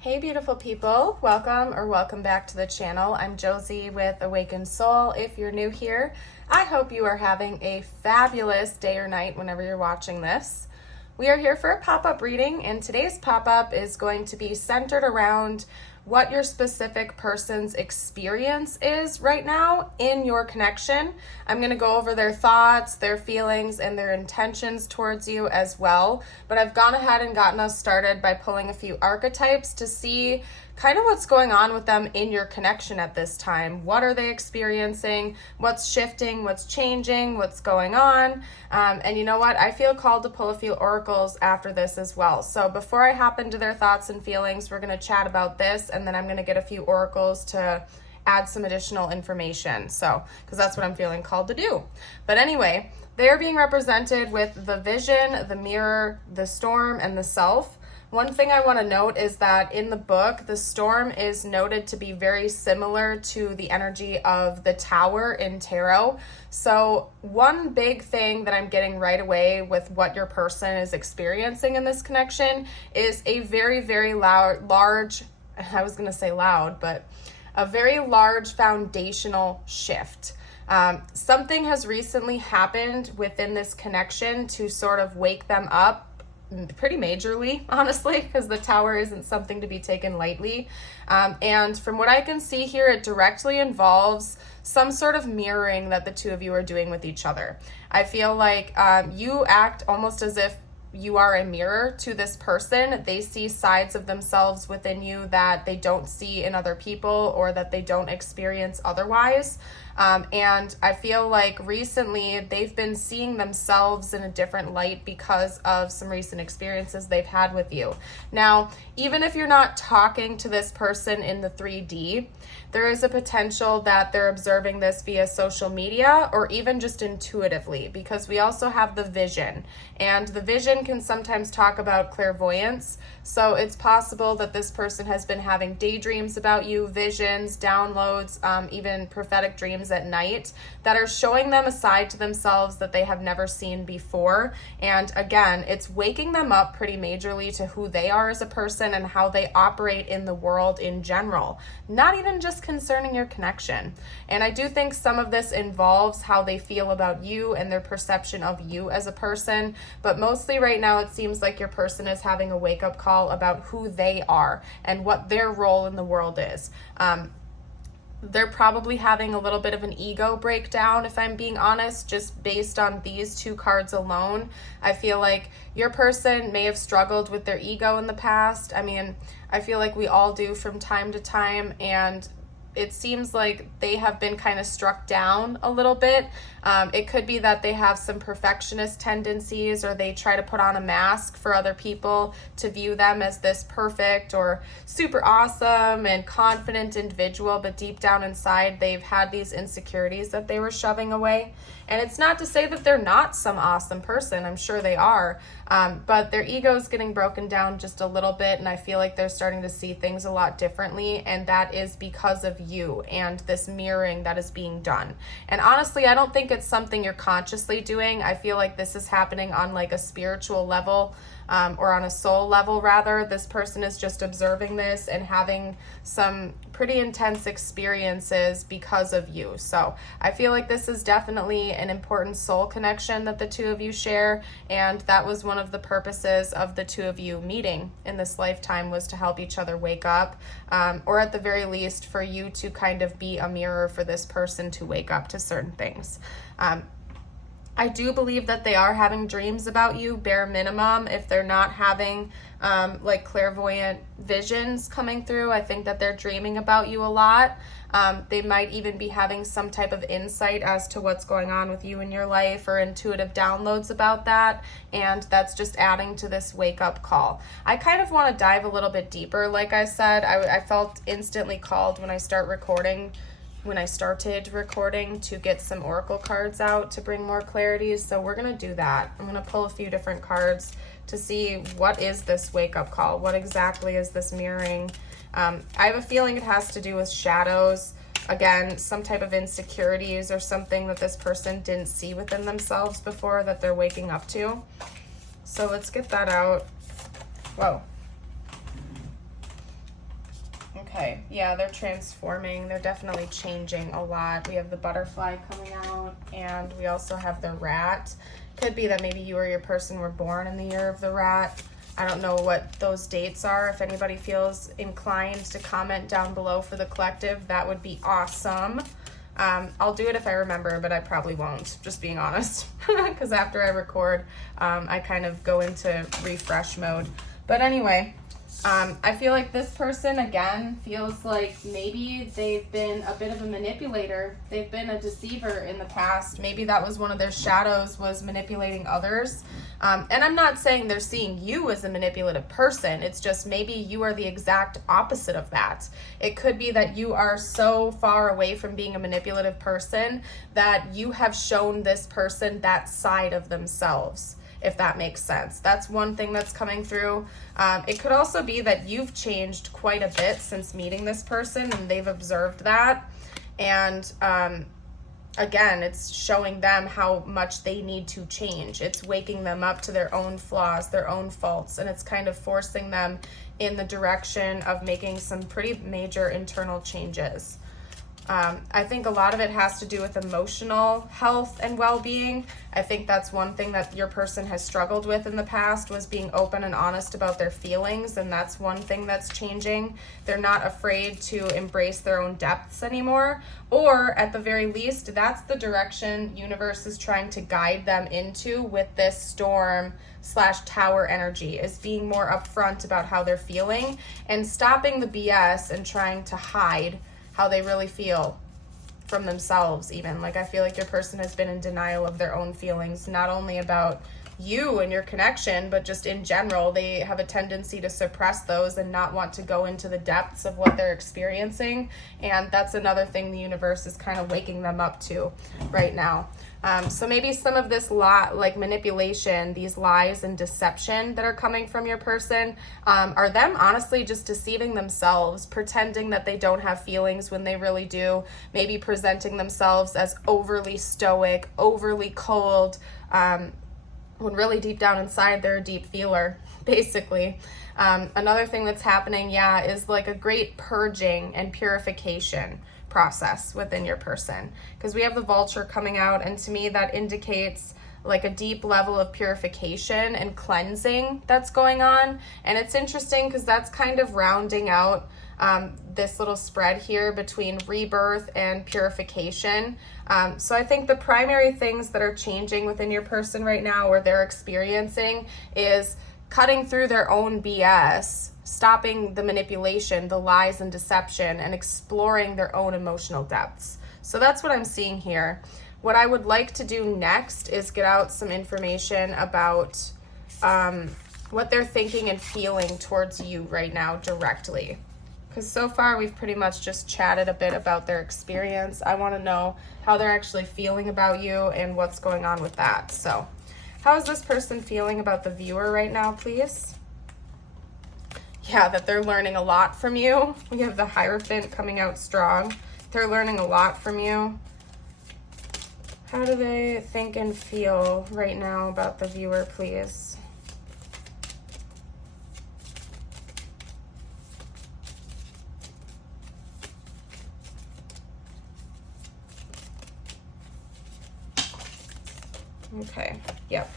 Hey beautiful people, welcome back to the channel. I'm Josie with Awakened Soul. If you're new here, I hope you are having a fabulous day or night whenever you're watching this. We are here for a pop-up reading, and today's pop-up is going to be centered around what your specific person's experience is right now in your connection. I'm going to go over their thoughts, their feelings, and their intentions towards you as well. But I've gone ahead and gotten us started by pulling a few archetypes to see kind of what's going on with them in your connection at this time. What are they experiencing? What's shifting? What's changing? What's going on? And you know what? I feel called to pull a few oracles after this as well. So before I hop into their thoughts and feelings, we're going to chat about this, and then I'm going to get a few oracles to add some additional information. So, because that's what I'm feeling called to do. But anyway, they are being represented with the vision, the mirror, the storm, and the self. One thing I want to note is that in the book, the storm is noted to be very similar to the energy of the tower in tarot. So one big thing that I'm getting right away with what your person is experiencing in this connection is a very, very large, I was going to say loud, but a very large foundational shift. Something has recently happened within this connection to sort of wake them up pretty majorly, honestly, because the tower isn't something to be taken lightly. And from what I can see here, it directly involves some sort of mirroring that the two of you are doing with each other. I feel like you act almost as if you are a mirror to this person. They see sides of themselves within you that they don't see in other people or that they don't experience otherwise. And I feel like recently they've been seeing themselves in a different light because of some recent experiences they've had with you. Now, even if you're not talking to this person in the 3D, there is a potential that they're observing this via social media or even just intuitively, because we also have the vision, and the vision can sometimes talk about clairvoyance. So it's possible that this person has been having daydreams about you, visions, downloads, even prophetic dreams at night that are showing them a side to themselves that they have never seen before. And again, it's waking them up pretty majorly to who they are as a person and how they operate in the world in general, not even just concerning your connection. And I do think some of this involves how they feel about you and their perception of you as a person, but mostly right now it seems like your person is having a wake-up call about who they are and what their role in the world is. They're probably having a little bit of an ego breakdown, if I'm being honest, just based on these two cards alone. I feel like your person may have struggled with their ego in the past. I mean, I feel like we all do from time to time, and it seems like they have been kind of struck down a little bit. It could be that they have some perfectionist tendencies, or they try to put on a mask for other people to view them as this perfect or super awesome and confident individual, but deep down inside they've had these insecurities that they were shoving away. And it's not to say that they're not some awesome person. I'm sure they are. But their ego is getting broken down just a little bit, and I feel like they're starting to see things a lot differently, and that is because of you and this mirroring that is being done. And honestly, I don't think it's something you're consciously doing. I feel like this is happening on like a spiritual level, or on a soul level rather. This person is just observing this and having some pretty intense experiences because of you. So I feel like this is definitely an important soul connection that the two of you share, and that was one of the purposes of the two of you meeting in this lifetime, was to help each other wake up, or at the very least for you to kind of be a mirror for this person to wake up to certain things. I do believe that they are having dreams about you, bare minimum. If they're not having like clairvoyant visions coming through, I think that they're dreaming about you a lot. They might even be having some type of insight as to what's going on with you in your life, or intuitive downloads about that, and that's just adding to this wake-up call. I kind of want to dive a little bit deeper. Like I said, I felt instantly called when I started recording to get some oracle cards out to bring more clarity, so we're going to do that. I'm going to pull a few different cards to see what is this wake-up call, what exactly is this mirroring. I have a feeling it has to do with shadows, again, some type of insecurities or something that this person didn't see within themselves before that they're waking up to. So let's get that out. Whoa. Okay, yeah, they're transforming. They're definitely changing a lot. We have the butterfly coming out, and we also have the rat. Could be that maybe you or your person were born in the year of the rat. I don't know what those dates are. If anybody feels inclined to comment down below for the collective, that would be awesome. I'll do it if I remember, but I probably won't, just being honest, because after I record, I kind of go into refresh mode. But anyway, I feel like this person, again, feels like maybe they've been a bit of a manipulator. They've been a deceiver in the past. Maybe that was one of their shadows, was manipulating others. And I'm not saying they're seeing you as a manipulative person. It's just maybe you are the exact opposite of that. It could be that you are so far away from being a manipulative person that you have shown this person that side of themselves, if that makes sense. That's one thing that's coming through. It could also be that you've changed quite a bit since meeting this person, and they've observed that. And again, it's showing them how much they need to change. It's waking them up to their own flaws, their own faults, and it's kind of forcing them in the direction of making some pretty major internal changes. I think a lot of it has to do with emotional health and well-being. I think that's one thing that your person has struggled with in the past, was being open and honest about their feelings, and that's one thing that's changing. They're not afraid to embrace their own depths anymore, or at the very least, that's the direction universe is trying to guide them into with this storm/tower energy, is being more upfront about how they're feeling and stopping the BS and trying to hide how they really feel from themselves even. Like, I feel like your person has been in denial of their own feelings, not only about you and your connection, but just in general. They have a tendency to suppress those and not want to go into the depths of what they're experiencing. And that's another thing the universe is kind of waking them up to right now. So maybe some of this like manipulation, these lies and deception that are coming from your person, are them honestly just deceiving themselves, pretending that they don't have feelings when they really do, maybe presenting themselves as overly stoic, overly cold, when really deep down inside they're a deep feeler, basically. Another thing that's happening, is like a great purging and purification process within your person, because we have the vulture coming out, and to me that indicates like a deep level of purification and cleansing that's going on. And it's interesting because that's kind of rounding out this little spread here between rebirth and purification. So I think the primary things that are changing within your person right now, or they're experiencing, is cutting through their own BS, stopping the manipulation, the lies and deception, and exploring their own emotional depths. So that's what I'm seeing here. What I would like to do next is get out some information about what they're thinking and feeling towards you right now directly. Because so far we've pretty much just chatted a bit about their experience. I want to know how they're actually feeling about you and what's going on with that. So how is this person feeling about the viewer right now, please? Yeah, that they're learning a lot from you. We have the Hierophant coming out strong. They're learning a lot from you. How do they think and feel right now about the viewer, please? Okay, yep.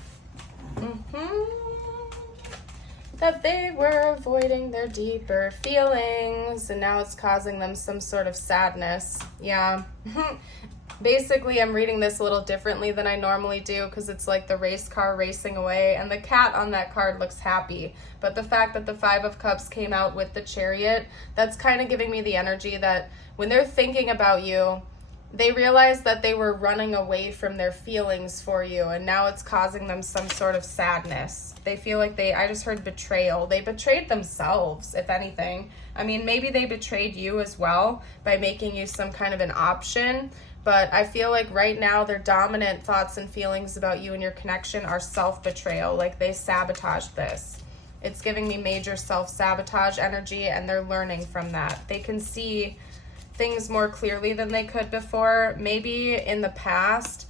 That they were avoiding their deeper feelings, and now it's causing them some sort of sadness. Yeah. Basically, I'm reading this a little differently than I normally do, because it's like the race car racing away, and the cat on that card looks happy. But the fact that the Five of Cups came out with the Chariot, that's kind of giving me the energy that when they're thinking about you, they realize that they were running away from their feelings for you, and now it's causing them some sort of sadness. They feel like I just heard betrayal. They betrayed themselves, if anything. I mean, maybe they betrayed you as well by making you some kind of an option, but I feel like right now their dominant thoughts and feelings about you and your connection are self-betrayal, like they sabotaged this. It's giving me major self-sabotage energy, and they're learning from that. They can see things more clearly than they could before. Maybe in the past,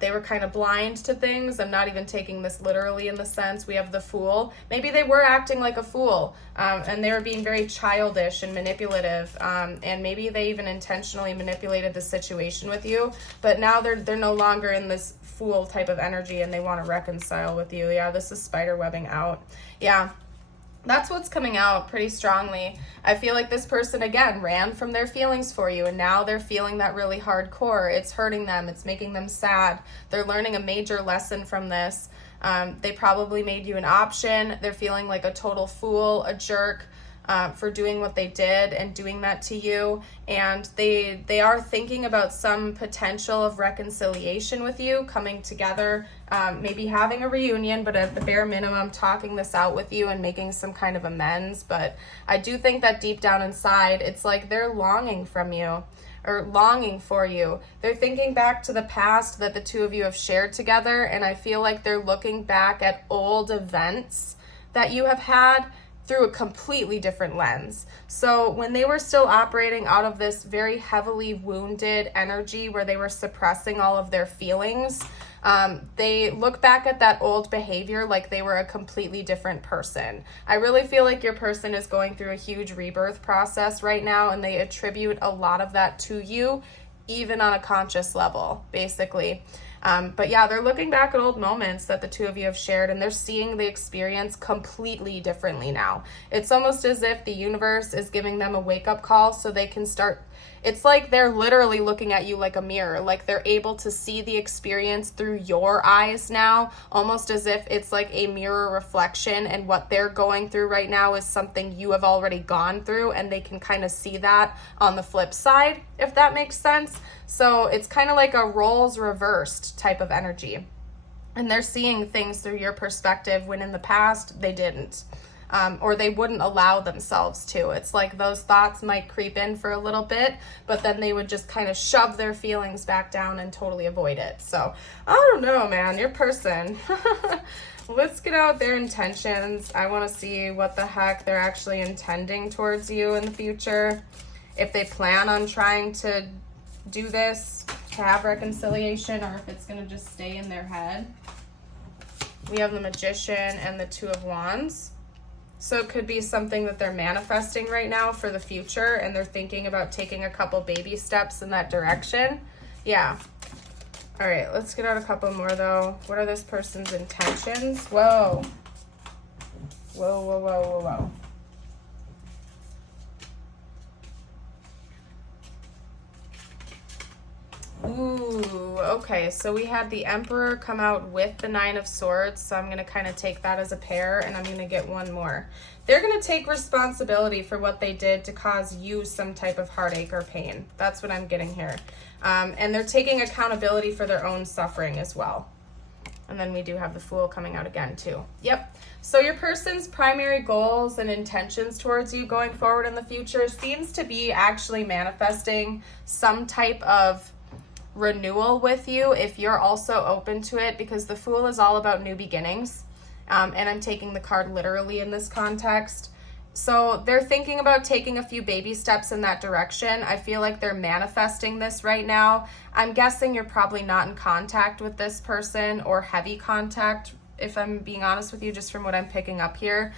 They were kind of blind to things. I'm not even taking this literally in the sense we have the Fool. Maybe they were acting like a fool, and they were being very childish and manipulative, and maybe they even intentionally manipulated the situation with you, but now they're no longer in this Fool type of energy and they want to reconcile with you. Yeah, this is spider webbing out. Yeah. That's what's coming out pretty strongly. I feel like this person, again, ran from their feelings for you, and now they're feeling that really hardcore. It's hurting them. It's making them sad. They're learning a major lesson from this. They probably made you an option. They're feeling like a total fool, a jerk, for doing what they did and doing that to you. And they are thinking about some potential of reconciliation with you, coming together, maybe having a reunion, but at the bare minimum talking this out with you and making some kind of amends. But I do think that deep down inside, it's like they're longing from you, or longing for you. They're thinking back to the past that the two of you have shared together, and I feel like they're looking back at old events that you have had through a completely different lens. So when they were still operating out of this very heavily wounded energy where they were suppressing all of their feelings, they look back at that old behavior like they were a completely different person. I really feel like your person is going through a huge rebirth process right now, and they attribute a lot of that to you, even on a conscious level, basically. But yeah, they're looking back at old moments that the two of you have shared, and they're seeing the experience completely differently now. It's almost as if the universe is giving them a wake-up call so they can start. It's like they're literally looking at you like a mirror, like they're able to see the experience through your eyes now, almost as if it's like a mirror reflection, and what they're going through right now is something you have already gone through, and they can kind of see that on the flip side, if that makes sense. So it's kind of like a roles reversed type of energy, and they're seeing things through your perspective when in the past they didn't. Or they wouldn't allow themselves to. It's like those thoughts might creep in for a little bit, but then they would just kind of shove their feelings back down and totally avoid it. So I don't know, man, your person. Let's get out their intentions. I want to see what the heck they're actually intending towards you in the future. If they plan on trying to do this, to have reconciliation, or if it's going to just stay in their head. We have the Magician and the Two of Wands. So it could be something that they're manifesting right now for the future, and they're thinking about taking a couple baby steps in that direction. Yeah. All right, let's get out a couple more, though. What are this person's intentions? Whoa. Whoa, whoa, whoa, whoa, whoa. Ooh, okay, so we had the Emperor come out with the Nine of Swords, so I'm going to kind of take that as a pair, and I'm going to get one more. They're going to take responsibility for what they did to cause you some type of heartache or pain. That's what I'm getting here. And they're taking accountability for their own suffering as well. And then we do have the Fool coming out again, too. Yep. So your person's primary goals and intentions towards you going forward in the future seems to be actually manifesting some type of renewal with you, if you're also open to it, because the Fool is all about new beginnings, and I'm taking the card literally in this context. So they're thinking about taking a few baby steps in that direction. I feel like they're manifesting this right now. I'm guessing you're probably not in contact with this person, or heavy contact, if I'm being honest with you, just from what I'm picking up here.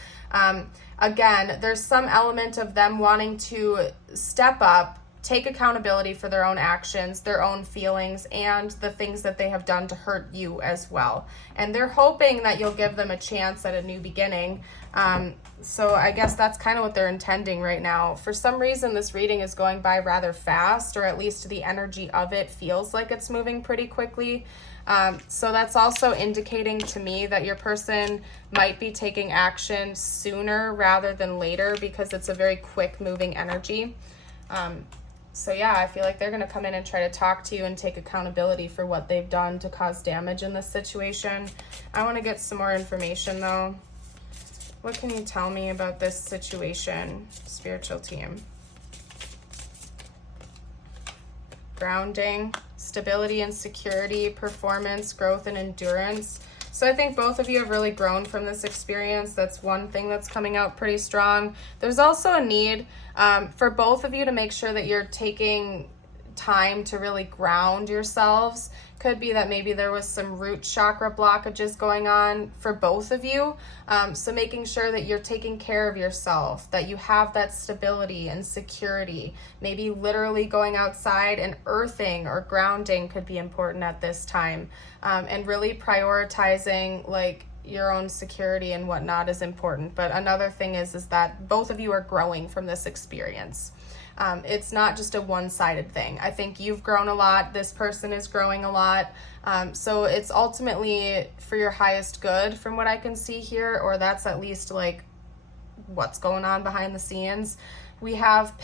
Again, there's some element of them wanting to step up, take accountability for their own actions, their own feelings, and the things that they have done to hurt you as well. And they're hoping that you'll give them a chance at a new beginning. So I guess that's kind of what they're intending right now. For some reason, this reading is going by rather fast, or at least the energy of it feels like it's moving pretty quickly. So that's also indicating to me that your person might be taking action sooner rather than later, because it's a very quick moving energy. So yeah, I feel like they're going to come in and try to talk to you and take accountability for what they've done to cause damage in this situation. I want to get some more information, though. What can you tell me about this situation, spiritual team? Grounding, stability and security, performance, growth and endurance. So I think both of you have really grown from this experience. That's one thing that's coming out pretty strong. There's also a need for both of you to make sure that you're taking time to really ground yourselves. Could be that maybe there was some root chakra blockages going on for both of you. So making sure that you're taking care of yourself, that you have that stability and security. Maybe literally going outside and earthing or grounding could be important at this time. And really prioritizing like your own security and whatnot is important. But another thing is that both of you are growing from this experience. It's not just a one-sided thing. I think you've grown a lot. This person is growing a lot. So it's ultimately for your highest good from what I can see here, or that's at least like what's going on behind the scenes. We have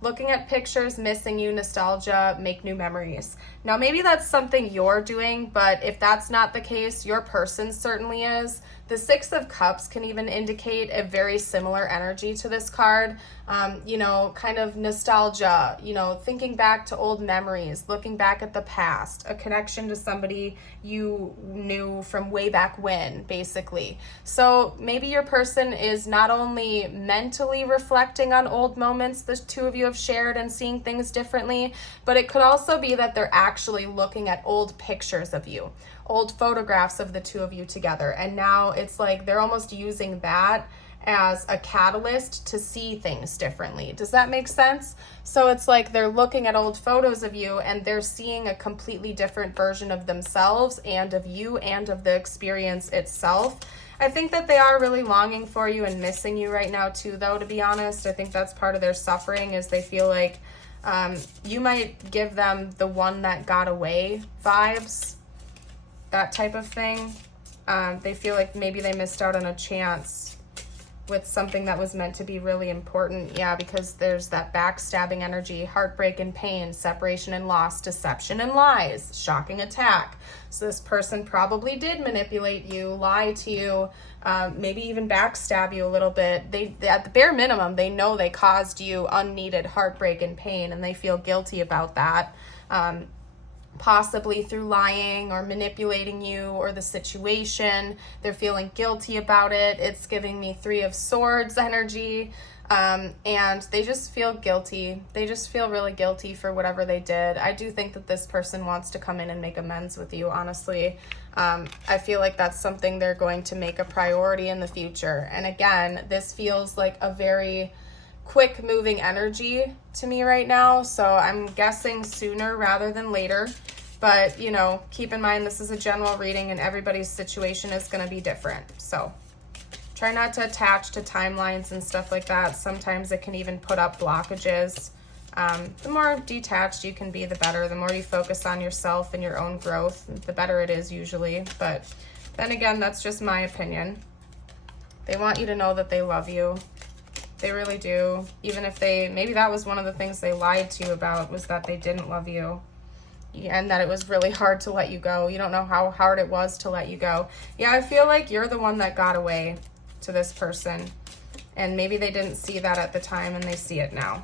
looking at pictures, missing you, nostalgia, make new memories. Now, maybe that's something you're doing, but if that's not the case, your person certainly is. The Six of Cups can even indicate a very similar energy to this card. Kind of nostalgia, thinking back to old memories, looking back at the past, a connection to somebody you knew from way back when, basically. So maybe your person is not only mentally reflecting on old moments the two of you have shared and seeing things differently, but it could also be that they're actually looking at old pictures of you, old photographs of the two of you together. And now it's like they're almost using that as a catalyst to see things differently. Does that make sense? So it's like they're looking at old photos of you and they're seeing a completely different version of themselves and of you and of the experience itself. I think that they are really longing for you and missing you right now too, though, to be honest. I think that's part of their suffering, is they feel like you might give them the one that got away vibes, that type of thing. They feel like maybe they missed out on a chance with something that was meant to be really important. Yeah, because there's that backstabbing energy, heartbreak and pain, separation and loss, deception and lies, shocking attack. So this person probably did manipulate you, lie to you, maybe even backstab you a little bit. They at the bare minimum, they know they caused you unneeded heartbreak and pain, and they feel guilty about that. Possibly through lying or manipulating you or the situation. They're feeling guilty about it. It's giving me Three of Swords energy. And they just feel guilty. They just feel really guilty for whatever they did. I do think that this person wants to come in and make amends with you, honestly. I feel like that's something they're going to make a priority in the future. And again, this feels like a very quick moving energy to me right now, so I'm guessing sooner rather than later. But keep in mind, this is a general reading and everybody's situation is going to be different, so try not to attach to timelines and stuff like that. Sometimes it can even put up blockages. The more detached you can be, the better. The more you focus on yourself and your own growth, the better it is usually. But then again, that's just my opinion. They want you to know that they love you. They really do. Even if maybe that was one of the things they lied to you about, was that they didn't love you and that it was really hard to let you go. You don't know how hard it was to let you go. Yeah, I feel like you're the one that got away to this person, and maybe they didn't see that at the time and they see it now.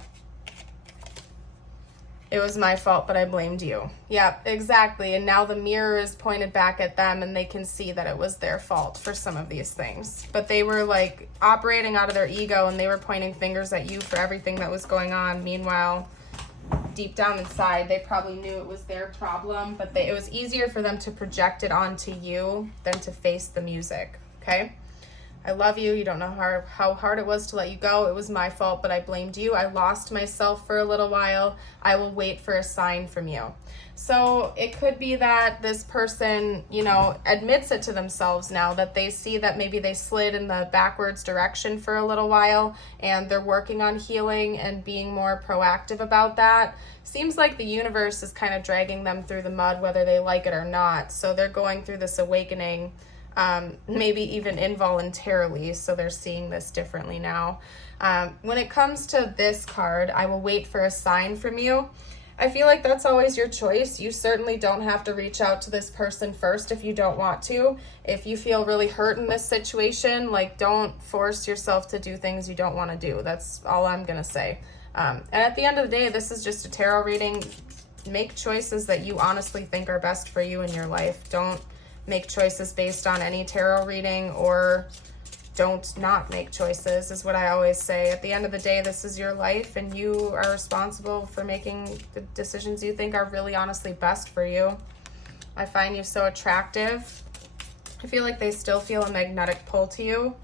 It was my fault, but I blamed you. Yeah, exactly. And now the mirror is pointed back at them and they can see that it was their fault for some of these things. But they were like operating out of their ego and they were pointing fingers at you for everything that was going on. Meanwhile, deep down inside, they probably knew it was their problem, but it was easier for them to project it onto you than to face the music, okay? I love you. You don't know how hard it was to let you go. It was my fault, but I blamed you. I lost myself for a little while. I will wait for a sign from you. So it could be that this person, admits it to themselves now, that they see that maybe they slid in the backwards direction for a little while and they're working on healing and being more proactive about that. Seems like the universe is kind of dragging them through the mud, whether they like it or not. So they're going through this awakening, maybe even involuntarily, so they're seeing this differently now. When it comes to this card, I will wait for a sign from you. I feel like that's always your choice. You certainly don't have to reach out to this person first if you don't want to. If you feel really hurt in this situation, don't force yourself to do things you don't want to do. That's all I'm gonna say. And at the end of the day, this is just a tarot reading. Make choices that you honestly think are best for you in your life. Don't make choices based on any tarot reading or don't not make choices, is what I always say. At the end of the day, this is your life, and you are responsible for making the decisions you think are really honestly best for you. I find you so attractive. I feel like they still feel a magnetic pull to you.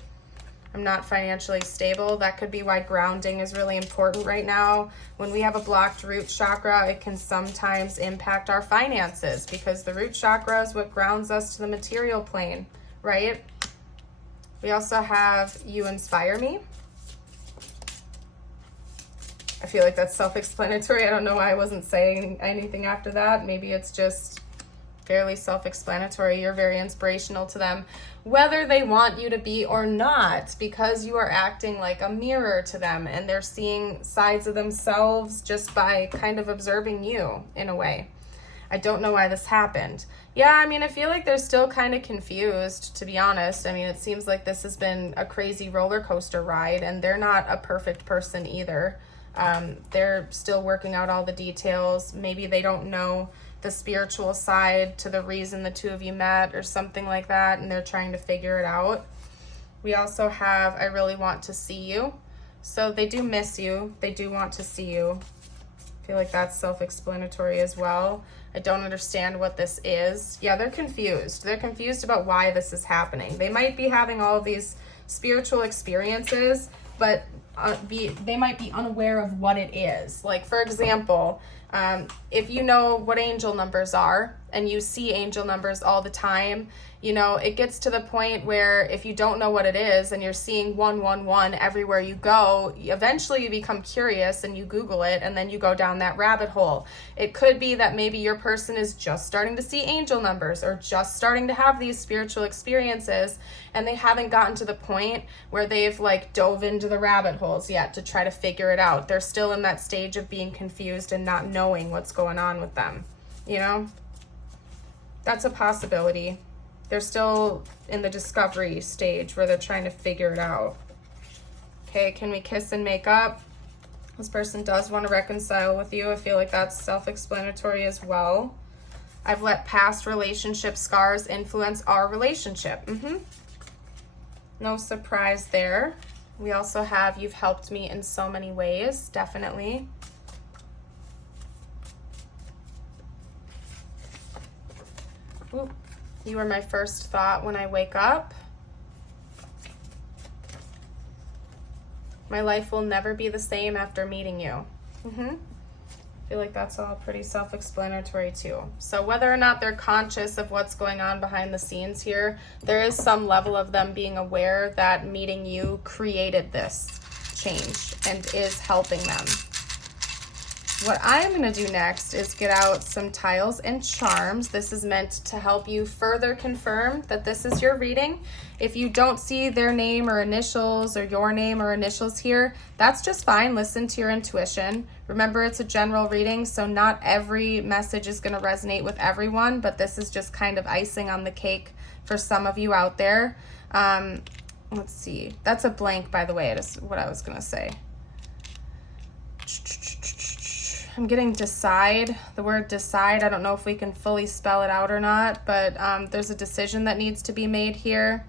I'm not financially stable. That could be why grounding is really important right now. When we have a blocked root chakra, it can sometimes impact our finances, because the root chakra is what grounds us to the material plane, right? We also have you inspire me. I feel like that's self-explanatory. I don't know why I wasn't saying anything after that. Maybe it's just fairly self-explanatory. You're very inspirational to them, whether they want you to be or not, because you are acting like a mirror to them, and they're seeing sides of themselves just by kind of observing you in a way. I don't know why this happened. Yeah, I mean, I feel like they're still kind of confused, to be honest. I mean, it seems like this has been a crazy roller coaster ride, and they're not a perfect person either. They're still working out all the details. Maybe they don't know the spiritual side to the reason the two of you met or something like that, and they're trying to figure it out. We also have, I really want to see you. So they do miss you. They do want to see you. I feel like that's self-explanatory as well. I don't understand what this is. Yeah, they're confused. They're confused about why this is happening. They might be having all of these spiritual experiences, but they might be unaware of what it is. Like, for example, if you know what angel numbers are and you see angel numbers all the time, you know, it gets to the point where if you don't know what it is and you're seeing 111 everywhere you go, eventually you become curious and you Google it, and then you go down that rabbit hole. It could be that maybe your person is just starting to see angel numbers or just starting to have these spiritual experiences, and they haven't gotten to the point where they've like dove into the rabbit holes yet to try to figure it out. They're still in that stage of being confused and not knowing what's going on with them, you know? That's a possibility. They're still in the discovery stage where they're trying to figure it out. Okay, can we kiss and make up? This person does want to reconcile with you. I feel like that's self-explanatory as well. I've let past relationship scars influence our relationship. No surprise there. We also have, you've helped me in so many ways, definitely. Oop. You were my first thought when I wake up. My life will never be the same after meeting you. I feel like that's all pretty self-explanatory too. So whether or not they're conscious of what's going on behind the scenes here, there is some level of them being aware that meeting you created this change and is helping them. What I'm going to do next is get out some tiles and charms. This is meant to help you further confirm that this is your reading. If you don't see their name or initials or your name or initials here, that's just fine. Listen to your intuition. Remember, it's a general reading, so not every message is going to resonate with everyone, but this is just kind of icing on the cake for some of you out there. Let's see. That's a blank, by the way. It is what I was going to say. I'm getting decide, the word decide. I don't know if we can fully spell it out or not, but there's a decision that needs to be made here.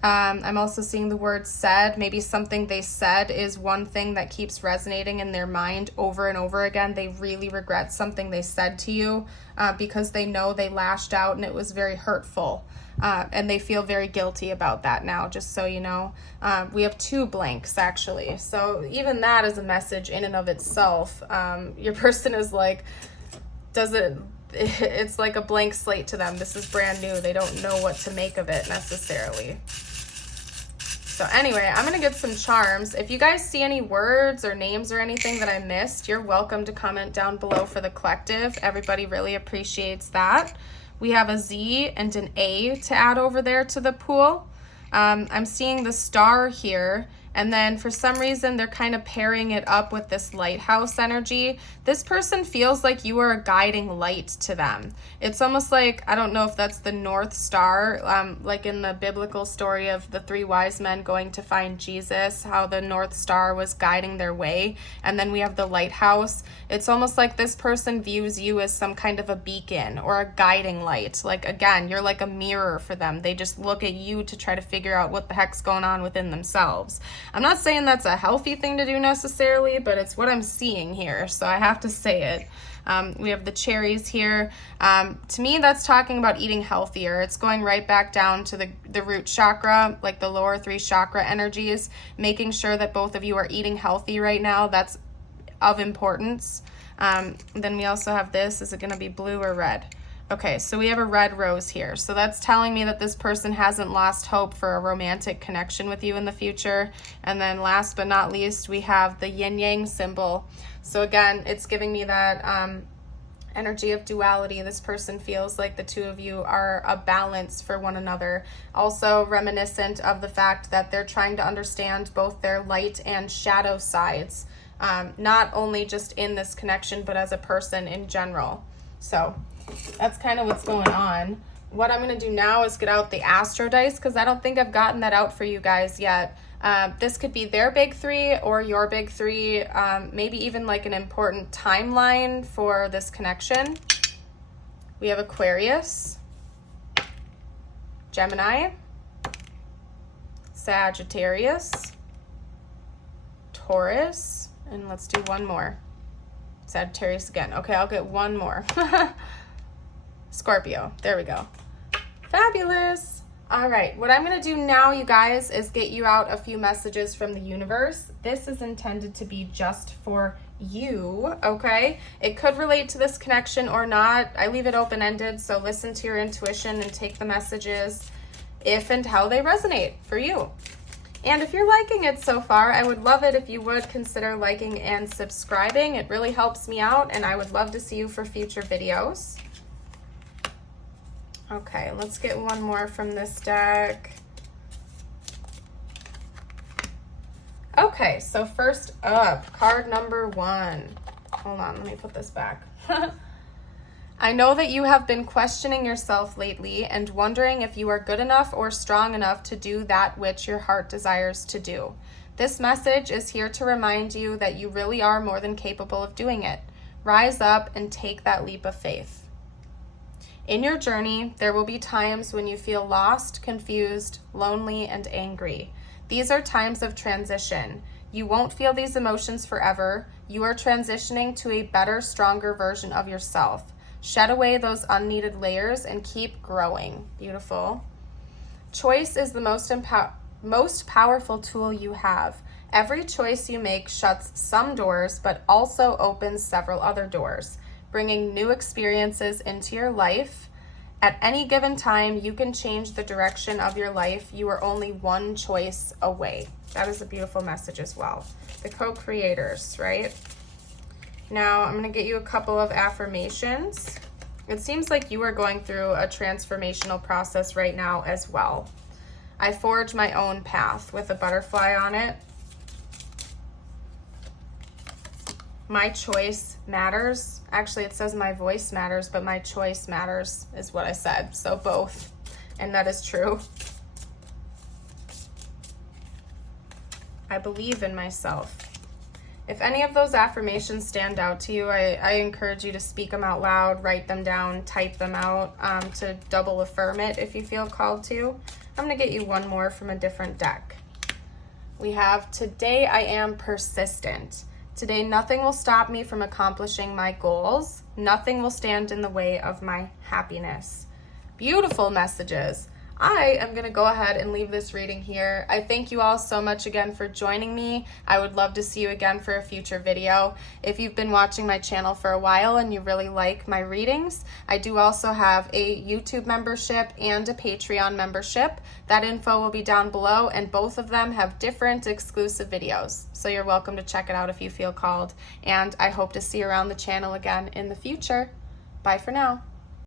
I'm also seeing the word said. Maybe something they said is one thing that keeps resonating in their mind over and over again. They really regret something they said to you because they know they lashed out and it was very hurtful. And they feel very guilty about that now, just so you know. We have 2 blanks, actually. So even that is a message in and of itself. Your person is like, it's like a blank slate to them. This is brand new. They don't know what to make of it necessarily. So anyway, I'm going to get some charms. If you guys see any words or names or anything that I missed, you're welcome to comment down below for the collective. Everybody really appreciates that. We have a Z and an A to add over there to the pool. I'm seeing the star here, And then for some reason, they're kind of pairing it up with this lighthouse energy. This person feels like you are a guiding light to them. It's almost like, I don't know if that's the North Star, like in the biblical story of the 3 wise men going to find Jesus, how the North Star was guiding their way. And then we have the lighthouse. It's almost like this person views you as some kind of a beacon or a guiding light. Like, again, you're like a mirror for them. They just look at you to try to figure out what the heck's going on within themselves. I'm not saying that's a healthy thing to do necessarily, but it's what I'm seeing here, so I have to say it. We have the cherries here. To me, that's talking about eating healthier. It's going right back down to the root chakra, like the lower 3 chakra energies, making sure that both of you are eating healthy right now. That's of importance. Then we also have this. Is it going to be blue or red? Okay, so we have a red rose here. So that's telling me that this person hasn't lost hope for a romantic connection with you in the future. And then last but not least, we have the yin-yang symbol. So again, it's giving me that energy of duality. This person feels like the two of you are a balance for one another. Also reminiscent of the fact that they're trying to understand both their light and shadow sides, not only just in this connection, but as a person in general. So that's kind of what's going on. What I'm going to do now is get out the Astro dice, because I don't think I've gotten that out for you guys yet. This could be their big 3 or your big 3, maybe even like an important timeline for this connection. We have Aquarius, Gemini, Sagittarius, Taurus, and let's do one more. Sagittarius again. Okay, I'll get one more. Scorpio. There we go. Fabulous. All right, what I'm going to do now, you guys, is get you out a few messages from the universe. This is intended to be just for you, okay? It could relate to this connection or not. I leave it open-ended, so listen to your intuition and take the messages if and how they resonate for you. And if you're liking it so far, I would love it if you would consider liking and subscribing. It really helps me out, and I would love to see you for future videos. Okay, let's get one more from this deck. Okay, so first up, card number 1. Hold on, let me put this back. I know that you have been questioning yourself lately and wondering if you are good enough or strong enough to do that which your heart desires to do. This message is here to remind you that you really are more than capable of doing it. Rise up and take that leap of faith. In your journey, there will be times when you feel lost, confused, lonely, and angry. These are times of transition. You won't feel these emotions forever. You are transitioning to a better, stronger version of yourself. Shed away those unneeded layers and keep growing. Beautiful. Choice is the most powerful tool you have. Every choice you make shuts some doors, but also opens several other doors, bringing new experiences into your life. At any given time, you can change the direction of your life. You are only one choice away. That is a beautiful message as well. The co-creators, right? Now, I'm going to get you a couple of affirmations. It seems like you are going through a transformational process right now as well. I forge my own path with a butterfly on it. My choice matters. Actually, it says my voice matters, but my choice matters is what I said. So both, and that is true. I believe in myself. If any of those affirmations stand out to you, I encourage you to speak them out loud, write them down, type them out to double affirm it if you feel called to. I'm going to get you one more from a different deck. We have, today I am persistent. Today, nothing will stop me from accomplishing my goals. Nothing will stand in the way of my happiness. Beautiful messages. I am going to go ahead and leave this reading here. I thank you all so much again for joining me. I would love to see you again for a future video. If you've been watching my channel for a while and you really like my readings, I do also have a YouTube membership and a Patreon membership. That info will be down below, and both of them have different exclusive videos. So you're welcome to check it out if you feel called. And I hope to see you around the channel again in the future. Bye for now.